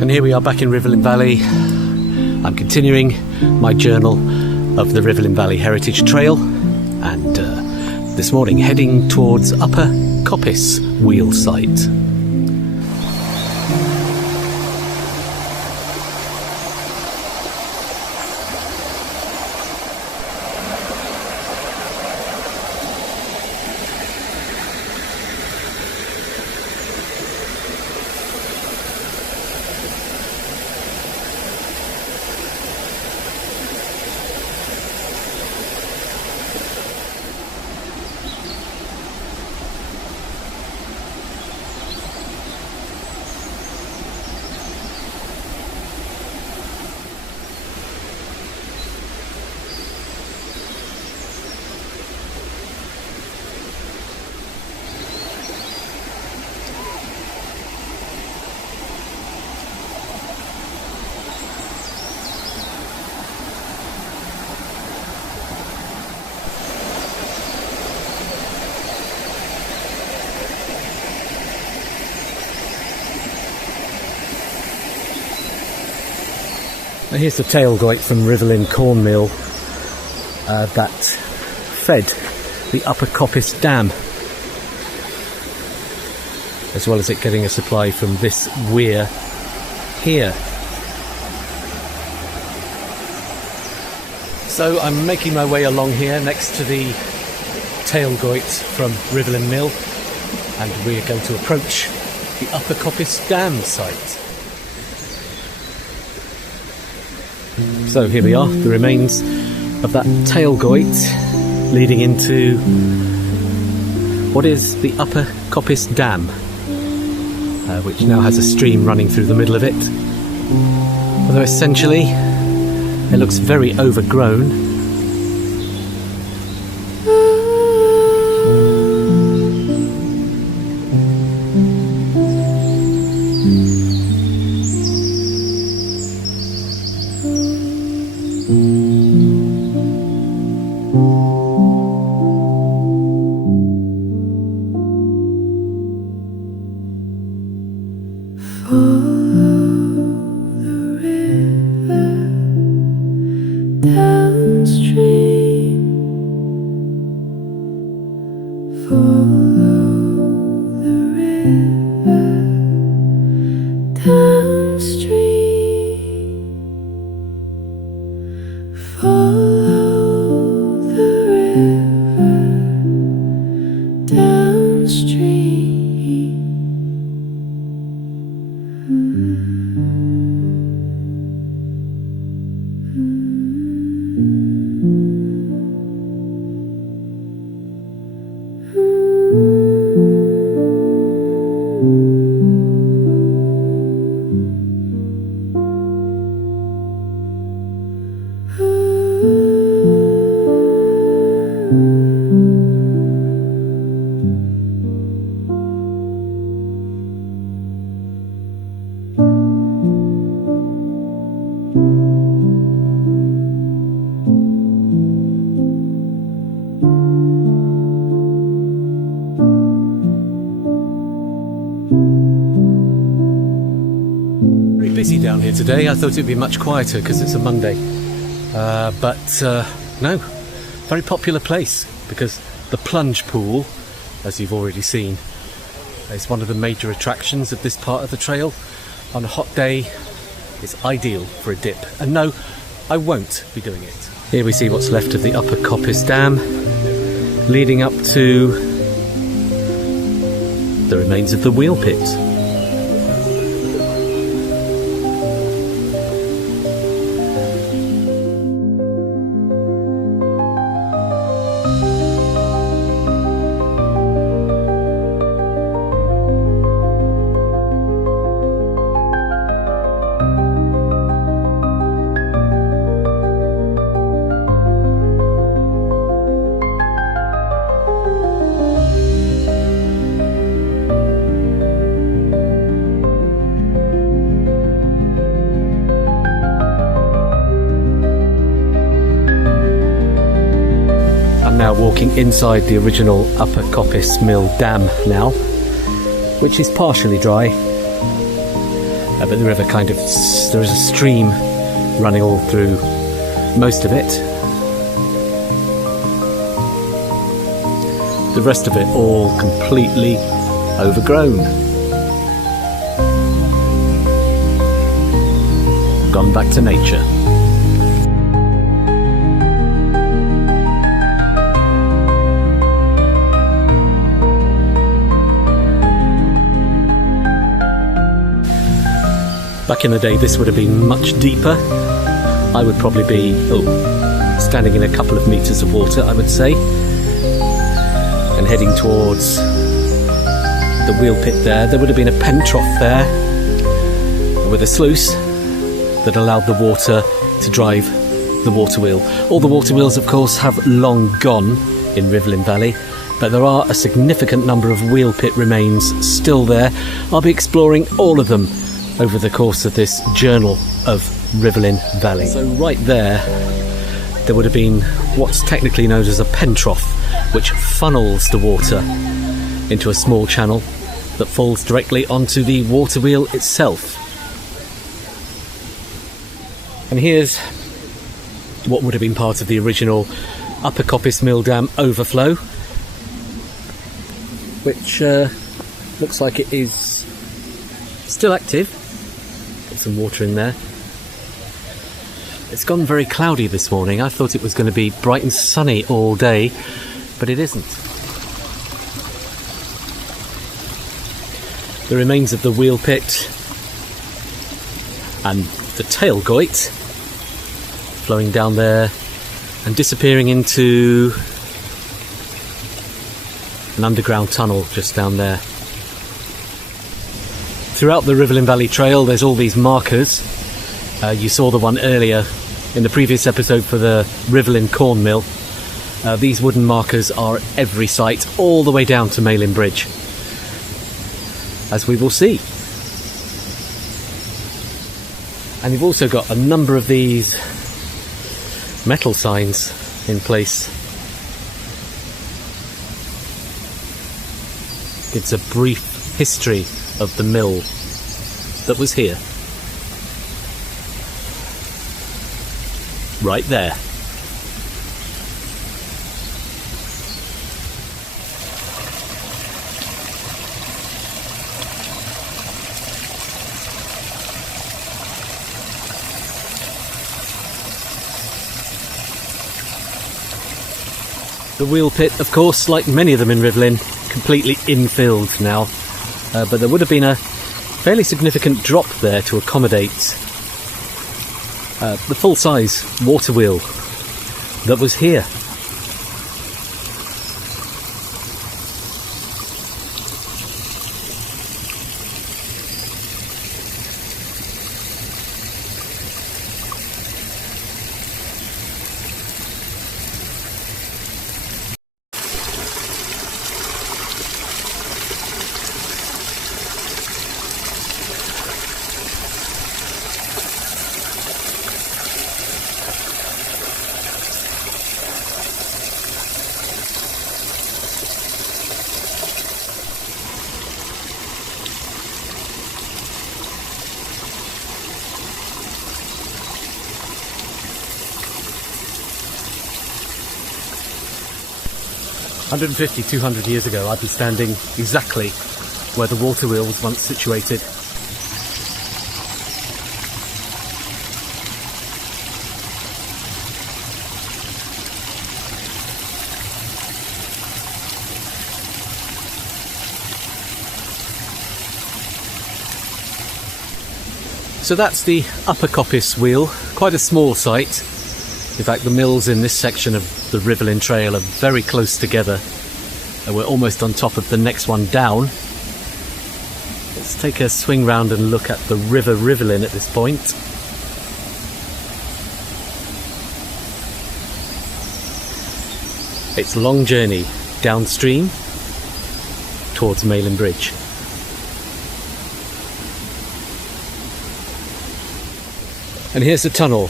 And here we are back in Rivelin Valley. I'm continuing my journal of the Rivelin Valley Heritage Trail, and this morning heading towards Upper Coppice Wheel site. Now here's the tailgate from Rivelin Cornmeal that fed the Upper Coppice Dam, as well as it getting a supply from this weir here. So I'm making my way along here next to the tailgate from Rivelin Mill, and we are going to approach the Upper Coppice Dam site. So here we are, the remains of that tailgate leading into what is the Upper Coppice Dam, which now has a stream running through the middle of it. Although essentially it looks very overgrown. busy down here today. I thought it'd be much quieter because it's a Monday. But no, very popular place because the plunge pool, as you've already seen, is one of the major attractions of this part of the trail. On a hot day, it's ideal for a dip. And no, I won't be doing it. Here we see what's left of the Upper Coppice Dam, leading up to the remains of the wheel pit. Now walking inside the original Upper Coppice Mill Dam now, which is partially dry, but the river there is a stream running all through most of it. The rest of it all completely overgrown. Gone back to nature. Back in the day, this would have been much deeper. I would probably be standing in a couple of metres of water, I would say, and heading towards the wheel pit there. There would have been a pen trough there with a sluice that allowed the water to drive the water wheel. All the water wheels, of course, have long gone in Rivelin Valley, but there are a significant number of wheel pit remains still there. I'll be exploring all of them over the course of this journal of Rivelin Valley. So right there would have been what's technically known as a pen trough, which funnels the water into a small channel that falls directly onto the water wheel itself. And here's what would have been part of the original Upper Coppice Mill Dam overflow, which looks like it is still active. Some water in there. It's gone very cloudy this morning. I thought it was going to be bright and sunny all day, but it isn't. The remains of the wheel pit and the tailgoit flowing down there and disappearing into an underground tunnel just down there. Throughout the Rivelin Valley Trail, there's all these markers. You saw the one earlier in the previous episode for the Rivelin corn mill. These wooden markers are at every site, all the way down to Malin Bridge, as we will see. And you've also got a number of these metal signs in place. It's a brief history of the mill that was here. Right there. The wheel pit, of course, like many of them in Rivelin, completely infilled now. But there would have been a fairly significant drop there to accommodate the full-size water wheel that was here. 150, 200 years ago, I'd be standing exactly where the water wheel was once situated. So that's the Upper Coppice Wheel, quite a small site. In fact, the mills in this section of the Rivelin Trail are very close together, and we're almost on top of the next one down. Let's take a swing round and look at the River Rivelin at this point. It's a long journey downstream towards Malin Bridge. And here's the tunnel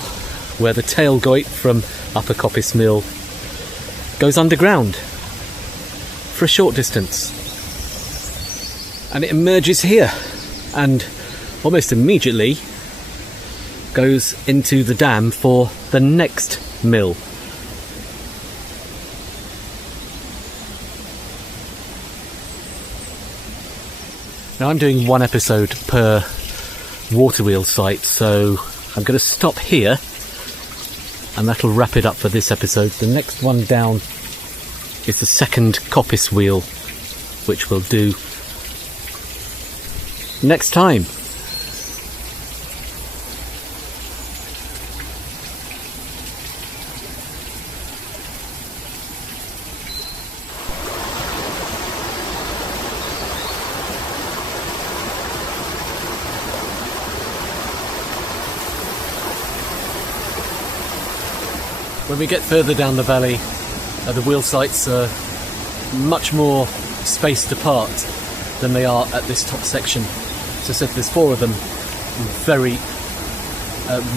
where the tailgate from Upper Coppice Mill goes underground for a short distance. And it emerges here and almost immediately goes into the dam for the next mill. Now I'm doing one episode per water wheel site, so I'm going to stop here and that'll wrap it up for this episode. The next one down is the second coppice wheel, which we'll do next time. When we get further down the valley, the wheel sites are much more spaced apart than they are at this top section. So I said there's 4 of them in very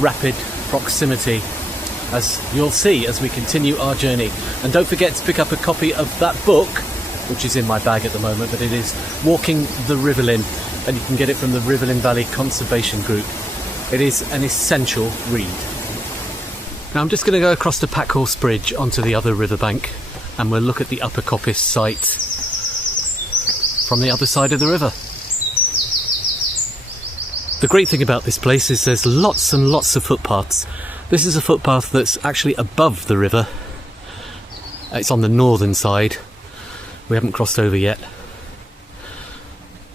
rapid proximity, as you'll see as we continue our journey. And don't forget to pick up a copy of that book, which is in my bag at the moment, but it is Walking the Rivelin, and you can get it from the Rivelin Valley Conservation Group. It is an essential read. Now I'm just going to go across the Packhorse Bridge onto the other riverbank, and we'll look at the Upper Coppice site from the other side of the river. The great thing about this place is there's lots and lots of footpaths. This is a footpath that's actually above the river. It's on the northern side. We haven't crossed over yet.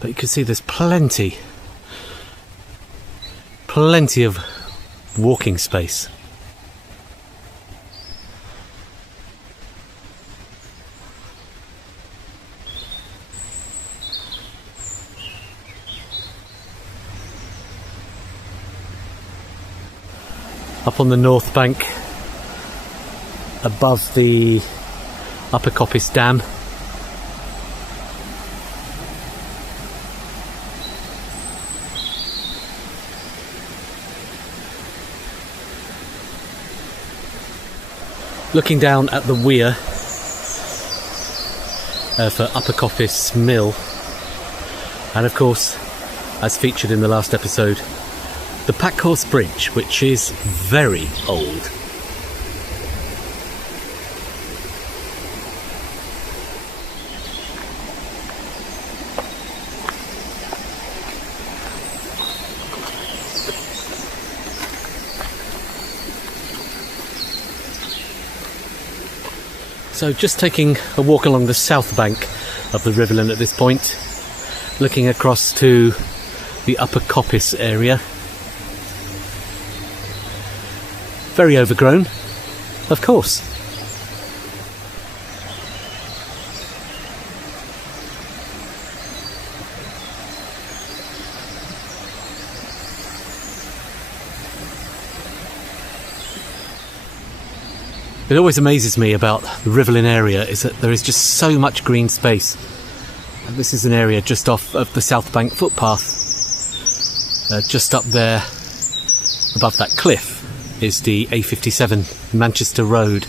But you can see there's plenty of walking space. Up on the north bank, above the Upper Coppice Dam, looking down at the weir for Upper Coppice Mill, and of course, as featured in the last episode, the Packhorse Bridge, which is very old. So just taking a walk along the south bank of the Rivelin at this point, looking across to the Upper Coppice area. Very overgrown, of course. It always amazes me about the Rivelin area is that there is just so much green space. And this is an area just off of the South Bank footpath. Just up there, above that cliff, is the A57 Manchester Road.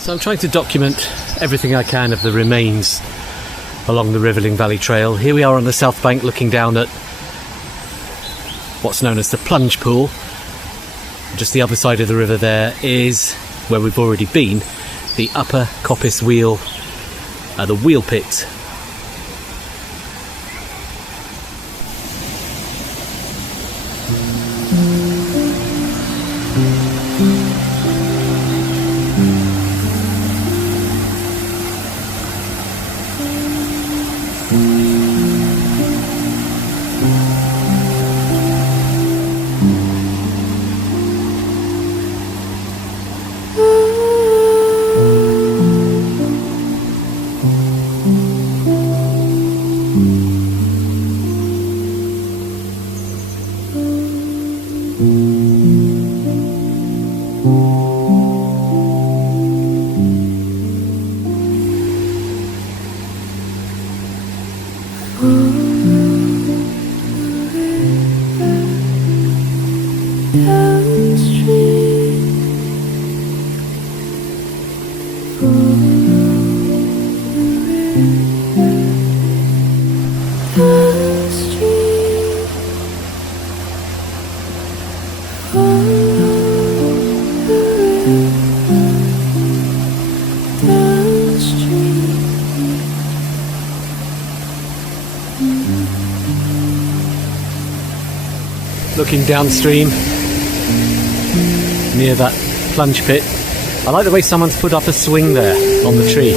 So I'm trying to document everything I can of the remains along the Rivelin Valley Trail. Here we are on the south bank looking down at what's known as the plunge pool. Just the other side of the river there is where we've already been, the Upper Coppice Wheel, the wheel pit. Looking downstream near that plunge pit. I like the way someone's put up a swing there on the tree.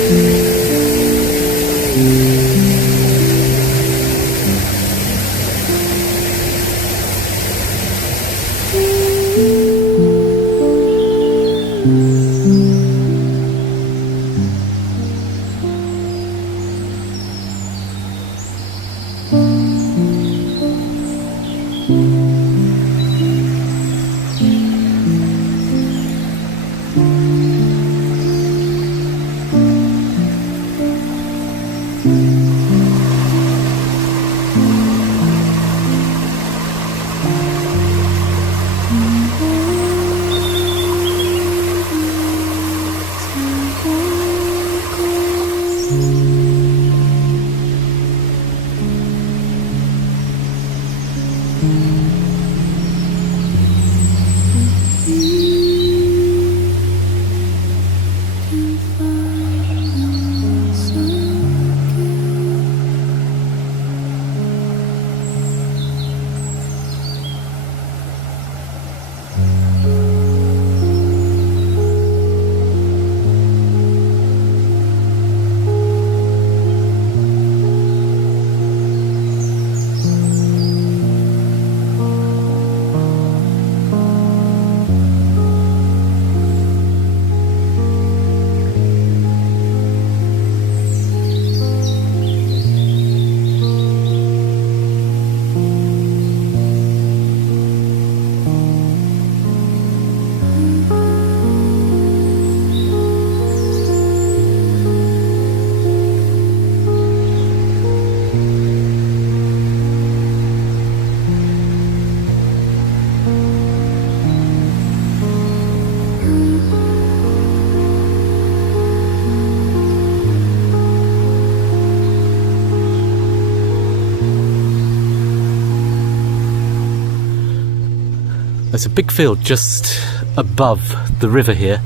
There's a big field just above the river here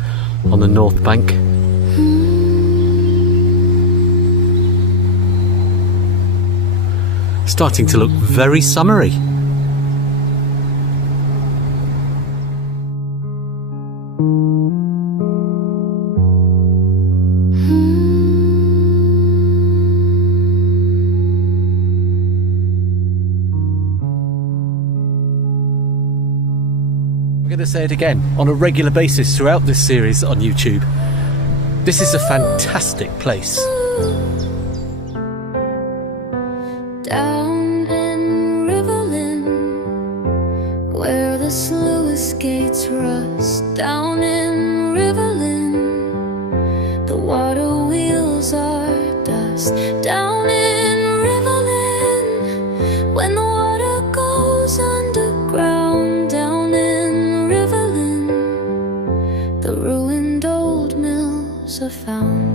on the north bank. Starting to look very summery. I'm going to say it again on a regular basis throughout this series on YouTube. This is a fantastic place. Down in Rivelin, where the sluice gates rust. Down in Rivelin, the water wheels are dust. Down in Rivelin, when the water goes underground. Down in Rivelin, the ruined old mills are found.